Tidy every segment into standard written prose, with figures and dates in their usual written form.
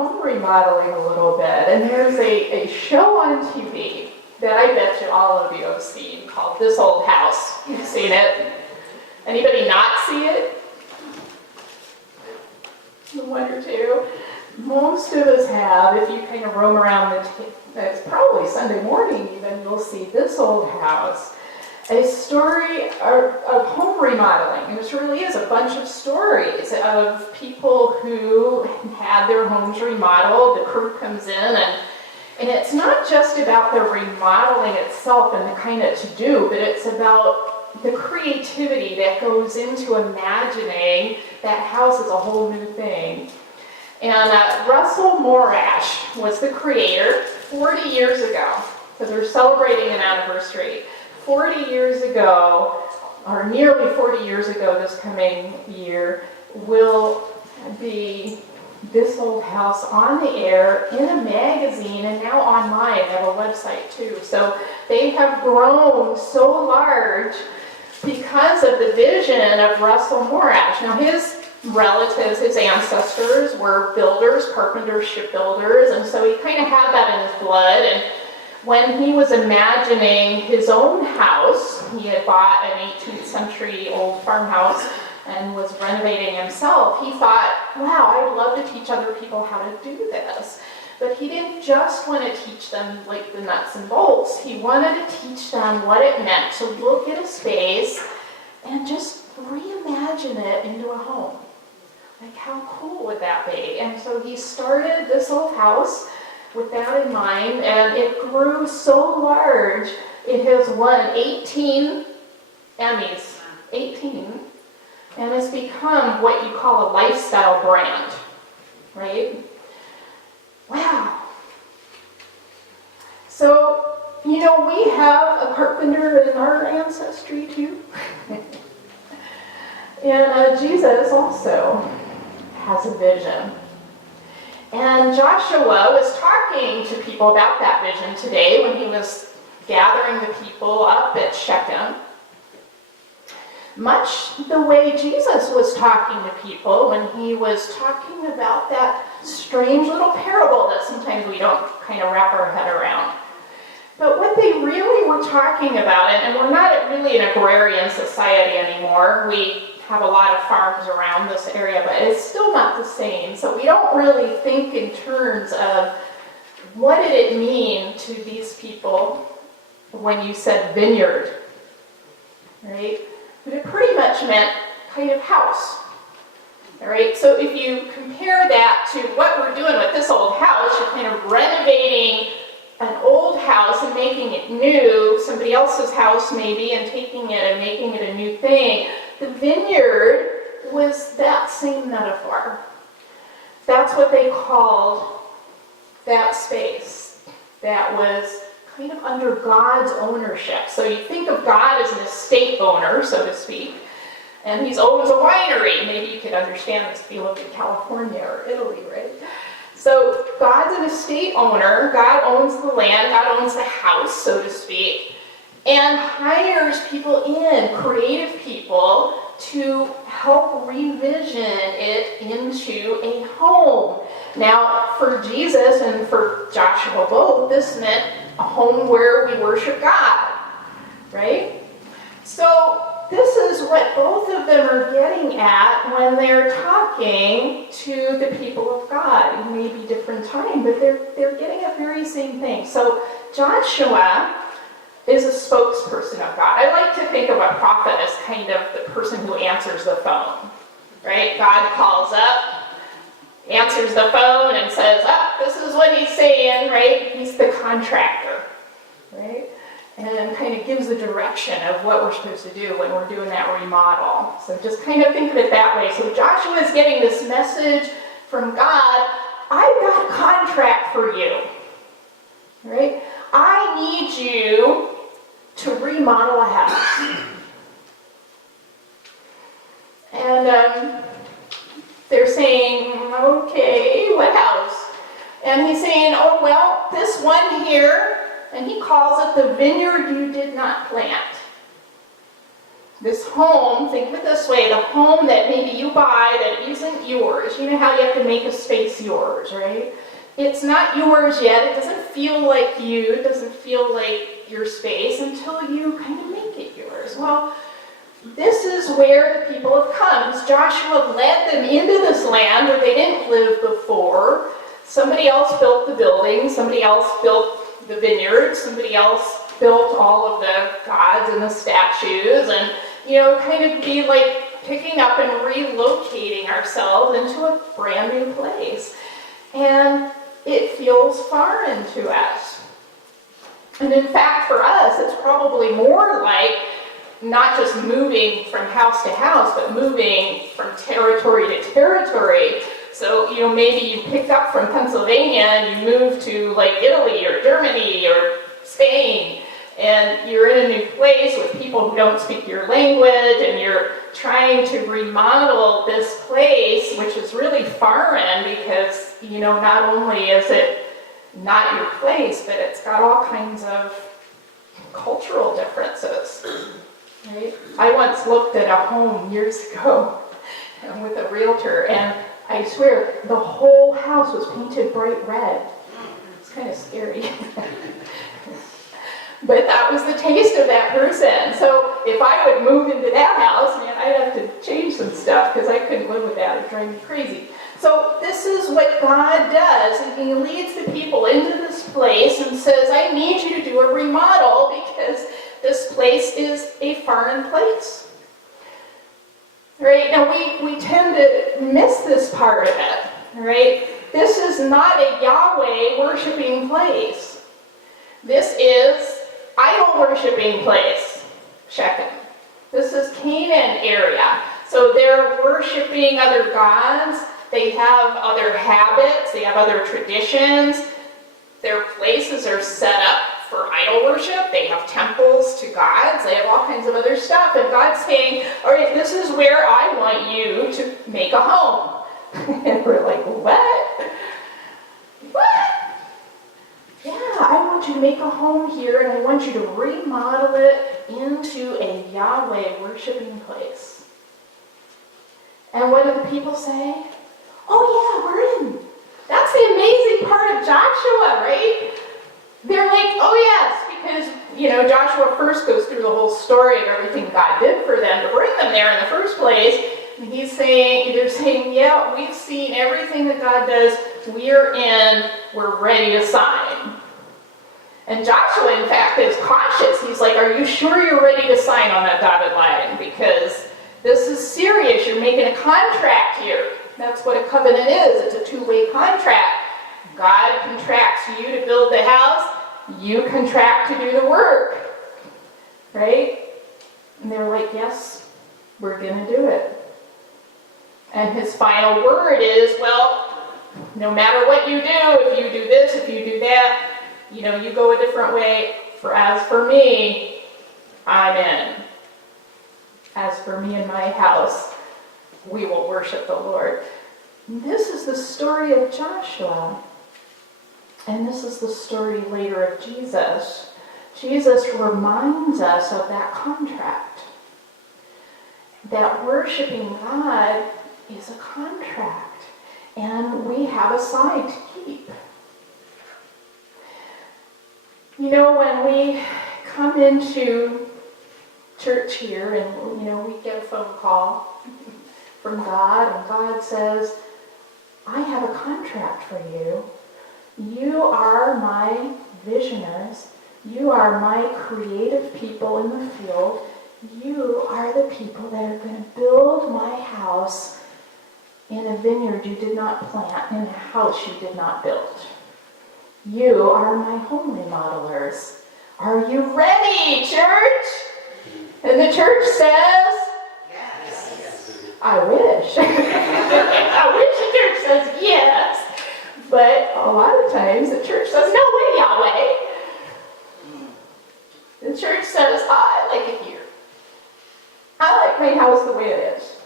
home remodeling a little bit, and there's a show on TV that I bet you all of you have seen called This Old House. You've seen it? Anybody not see it? One or two? Most of us have. If you kind of roam around it's probably Sunday morning even, you'll see This Old House. A story of home remodeling. And this really is a bunch of stories of people who had their homes remodeled. The crew comes in, and it's not just about the remodeling itself and the kind of to-do, but it's about the creativity that goes into imagining that house as a whole new thing. And Russell Morash was the creator 40 years ago. So they're celebrating an anniversary. 40 years ago, or nearly 40 years ago this coming year, will be This Old House on the air in a magazine and now online. They have a website too. So they have grown so large because of the vision of Russell Morash. Now his relatives, his ancestors were builders, carpenters, shipbuilders, and so he kind of had that in his blood. And when he was imagining his own house, he had bought an 18th century old farmhouse and was renovating himself, he thought, wow, I'd love to teach other people how to do this. But he didn't just want to teach them like the nuts and bolts. He wanted to teach them what it meant to look at a space and just reimagine it into a home. Like, how cool would that be? And so he started This Old House with that in mind, and it grew so large, it has won 18 Emmys, 18, and it's become what you call a lifestyle brand, right? Wow. So, we have a carpenter in our ancestry too. And Jesus also has a vision. And Joshua was talking to people about that vision today when he was gathering the people up at Shechem. Much the way Jesus was talking to people when he was talking about that strange little parable that sometimes we don't kind of wrap our head around. But what they really were talking about, and we're not really an agrarian society anymore. We have a lot of farms around this area, but it's still not the same. So we don't really think in terms of what did it mean to these people when you said vineyard, right? But it pretty much meant kind of house, all right? So if you compare that to what we're doing with This Old House, you're kind of renovating an old house and making it new, somebody else's house maybe, and taking it and making it a new thing. The vineyard was that same metaphor. That's what they called that space that was kind of under God's ownership. So you think of God as an estate owner, so to speak, and he owns a winery. Maybe you could understand this if you live in California or Italy, right? So God's an estate owner. God owns the land. God owns the house, so to speak, and hires people in, creative people, to help revision it into a home. Now, for Jesus and for Joshua both, this meant a home where we worship God, right? So this is what both of them are getting at when they're talking to the people of God. It may be different time, but they're getting at the very same thing. So Joshua is a spokesperson of God. I like to think of a prophet as kind of the person who answers the phone, right? God calls up, answers the phone, and says, this is what he's saying, right? He's the contractor, right? And kind of gives the direction of what we're supposed to do when we're doing that remodel. So just kind of think of it that way. So Joshua is getting this message from God, I've got a contract for you, right? I need you to remodel a house. And they're saying, okay, what house? And he's saying, oh, well, this one here, and he calls it the vineyard you did not plant. This home, think of it this way, the home that maybe you buy that isn't yours. You know how you have to make a space yours, right? It's not yours yet. It doesn't feel like you. It doesn't feel like your space until you kind of make it yours. Well, this is where the people have come. As Joshua led them into this land where they didn't live before. Somebody else built the building. Somebody else built the vineyard. Somebody else built all of the gods and the statues. And, kind of be like picking up and relocating ourselves into a brand new place. And it feels foreign to us. And in fact, for us, it's probably more like not just moving from house to house, but moving from territory to territory. So, maybe you picked up from Pennsylvania and you moved to like Italy or Germany or Spain, and you're in a new place with people who don't speak your language, and you're trying to remodel this place, which is really foreign because, not only is it not your place, but it's got all kinds of cultural differences. Right? I once looked at a home years ago with a realtor, and I swear the whole house was painted bright red. It's kind of scary. But that was the taste of that person. So if I would move into that house, man, I'd have to change some stuff because I couldn't live with that. It'd drive me crazy. So this is what God does. And he leads the people into this place and says, I need you to do a remodel because this place is a foreign place. Right? Now we tend to miss this part of it. Right? This is not a Yahweh worshiping place. This is idol worshiping place. Shechem. This is Canaan area. So they're worshiping other gods. They have other habits. They have other traditions. Their places are set up for idol worship. They have temples to gods. They have all kinds of other stuff. And God's saying, all right, this is where I want you to make a home. And we're like, what? What? Yeah, I want you to make a home here, and I want you to remodel it into a Yahweh worshiping place. And what do the people say? Oh yeah, we're in. That's the amazing part of Joshua, right? They're like, oh yes, because, Joshua first goes through the whole story of everything God did for them to bring them there in the first place. And they're saying, yeah, we've seen everything that God does. We're in. We're ready to sign. And Joshua, in fact, is cautious. He's like, are you sure you're ready to sign on that dotted line? Because this is serious. You're making a contract here. That's what a covenant is. It's a two-way contract. God contracts you to build the house. You contract to do the work. Right? And they're like, yes, we're going to do it. And his final word is, well, no matter what you do, if you do this, if you do that, you go a different way. As for me, I'm in. As for me and my house, we will worship the Lord. This is the story of Joshua. And this is the story later of Jesus. Jesus reminds us of that contract. That worshiping God is a contract. And we have a side to keep. When we come into church here and, we get a phone call from God, and God says, I have a contract for you. You are my visionaries. You are my creative people in the field. You are the people that are going to build my house in a vineyard you did not plant, in a house you did not build. You are my home remodelers. Are you ready, church? And the church says, yes. I wish. I wish the church says yes. But a lot of times the church says, no way, Yahweh. The church says, I like it here. I like my house the way it is.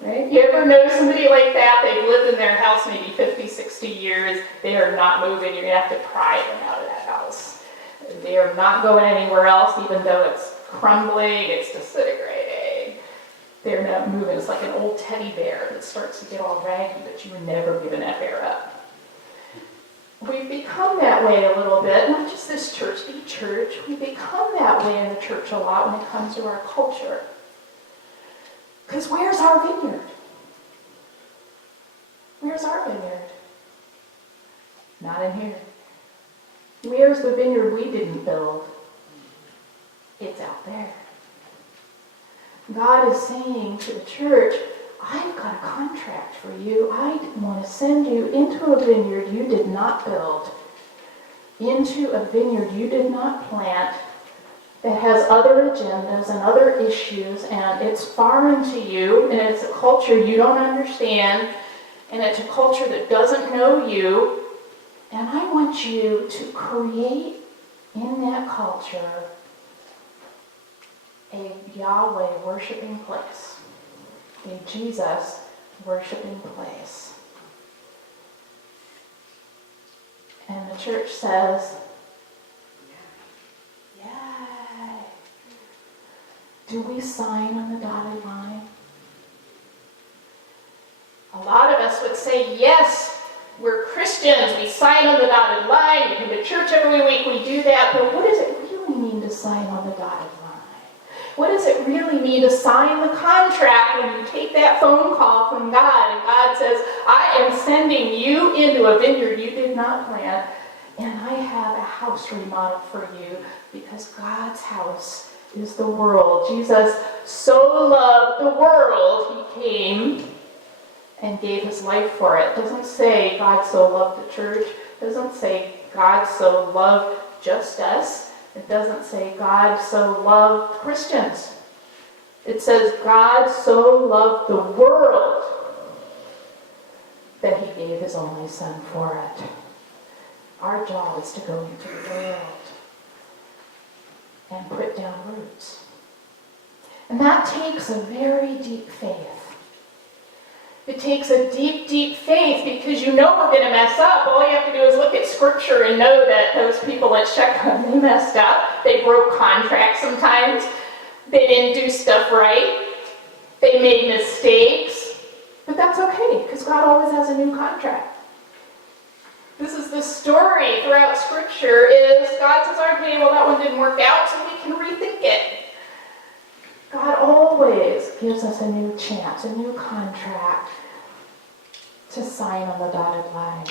Right? You ever know somebody like that? They've lived in their house maybe 50, 60 years. They are not moving. You're going to have to pry them out of that house. They are not going anywhere else, even though it's crumbling, it's disintegrating. They're not moving. It's like an old teddy bear that starts to get all raggy, but you're never giving that bear up. We've become that way a little bit, not just this church, the church. We become that way in the church a lot when it comes to our culture. Because where's our vineyard? Where's our vineyard? Not in here. Where's the vineyard we didn't build? It's out there. God is saying to the church, I've got a contract for you. I want to send you into a vineyard you did not build, into a vineyard you did not plant, that has other agendas and other issues, and it's foreign to you, and it's a culture you don't understand, and it's a culture that doesn't know you, and I want you to create in that culture a Yahweh worshiping place, a Jesus worshiping place. And the church says, yay. Do we sign on the dotted line? A lot of us would say, yes, we're Christians, we sign on the dotted line, we come to church every week, we do that, but what does it really mean to sign on the dotted line? What does it really mean to sign the contract when you take that phone call from God and God says, I am sending you into a vineyard you did not plant, and I have a house remodeled for you because God's house is the world. Jesus so loved the world, he came and gave his life for it. It doesn't say God so loved the church. It doesn't say God so loved just us. It doesn't say God so loved Christians. It says God so loved the world that he gave his only son for it. Our job is to go into the world and put down roots. And that takes a very deep faith. It takes a deep, deep faith because you know we're going to mess up. All you have to do is look at Scripture and know that those people at Shechem, they messed up. They broke contracts sometimes. They didn't do stuff right. They made mistakes. But that's okay because God always has a new contract. This is the story throughout Scripture is God says, okay, well that one didn't work out, so we can rethink it. God always gives us a new chance, a new contract to sign on the dotted line.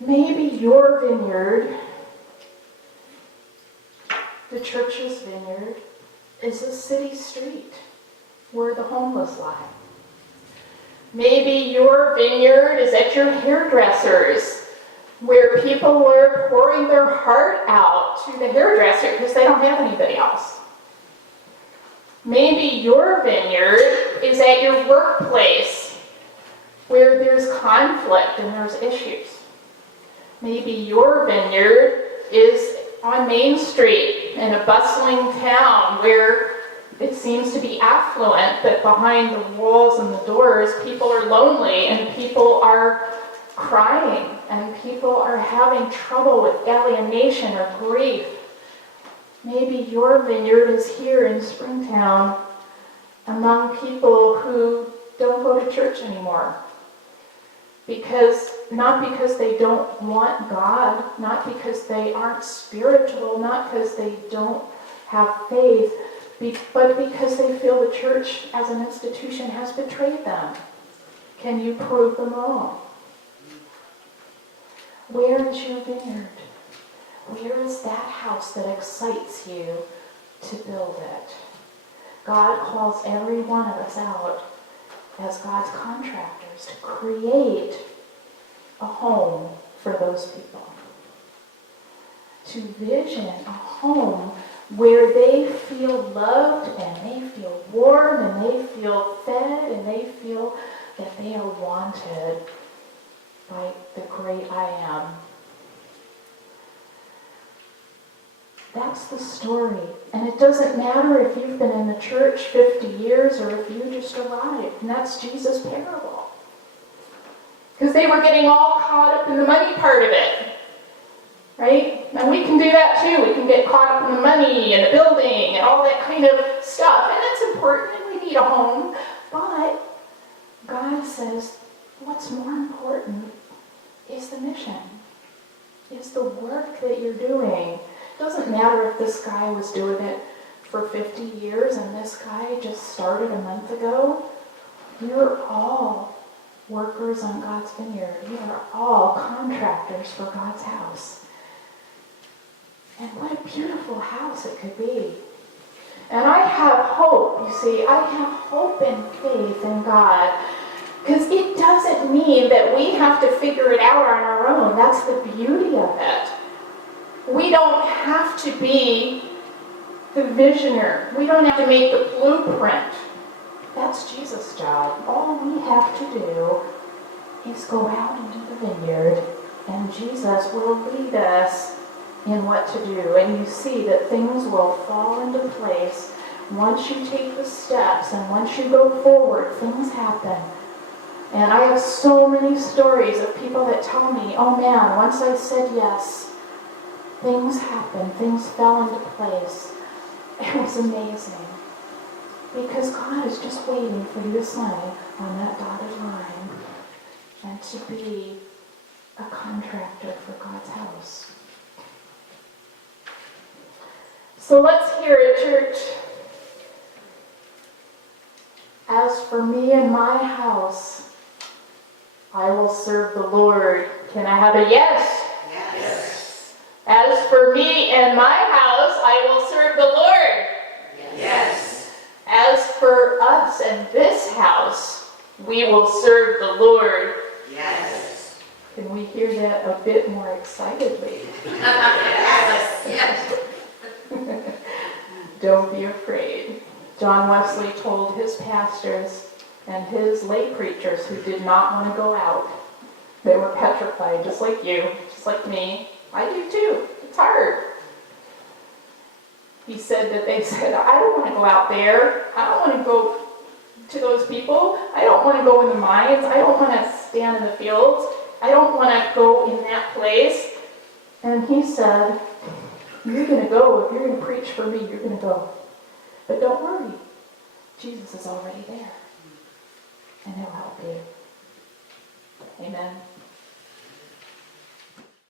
Maybe your vineyard, the church's vineyard, is a city street where the homeless lie. Maybe your vineyard is at your hairdresser's, where people are pouring their heart out to the hairdresser because they don't have anybody else. Maybe your vineyard is at your workplace where there's conflict and there's issues. Maybe your vineyard is on Main Street in a bustling town where it seems to be affluent, but behind the walls and the doors, people are lonely and people are crying and people are having trouble with alienation or grief. Maybe your vineyard is here in Springtown among people who don't go to church anymore. Not because they don't want God, not because they aren't spiritual, not because they don't have faith, but because they feel the church as an institution has betrayed them. Can you prove them wrong? Where is your vineyard? Where is that house that excites you to build it? God calls every one of us out as God's contractors to create a home for those people. To vision a home where they feel loved and they feel warm and they feel fed and they feel that they are wanted by the great I am. That's the story. And it doesn't matter if you've been in the church 50 years or if you just arrived. And that's Jesus' parable. Because they were getting all caught up in the money part of it. right? And we can do that too. We can get caught up in the money and the building and all that kind of stuff. And it's important and we need a home. But God says what's more important is the mission, is the work that you're doing. It doesn't matter if this guy was doing it for 50 years and this guy just started a month ago. You're all workers on God's vineyard. You are all contractors for God's house. And what a beautiful house it could be. And I have hope, you see, I have hope and faith in God. Because it doesn't mean that we have to figure it out on our own. That's the beauty of it. We don't have to be the visionary. We don't have to make the blueprint. That's Jesus' job. All we have to do is go out into the vineyard, and Jesus will lead us in what to do. And you see that things will fall into place. Once you take the steps and once you go forward, things happen. And I have so many stories of people that tell me, oh man, once I said yes, things happened, things fell into place. It was amazing. Because God is just waiting for you to sign on that dotted line and to be a contractor for God's house. So let's hear it, church. As for me and my house, I will serve the Lord. Can I have a yes? Yes. As for me and my house, I will serve the Lord. Yes. As for us and this house, we will serve the Lord. Yes. Can we hear that a bit more excitedly? Yes. Yes. Don't be afraid. John Wesley told his pastors and his lay preachers who did not want to go out. They were petrified, just like you, just like me. I do too. It's hard. He said that they said, I don't want to go out there. I don't want to go to those people. I don't want to go in the mines. I don't want to stand in the fields. I don't want to go in that place. And he said, you're going to go. If you're going to preach for me, you're going to go. But don't worry. Jesus is already there. And he'll help you. Amen.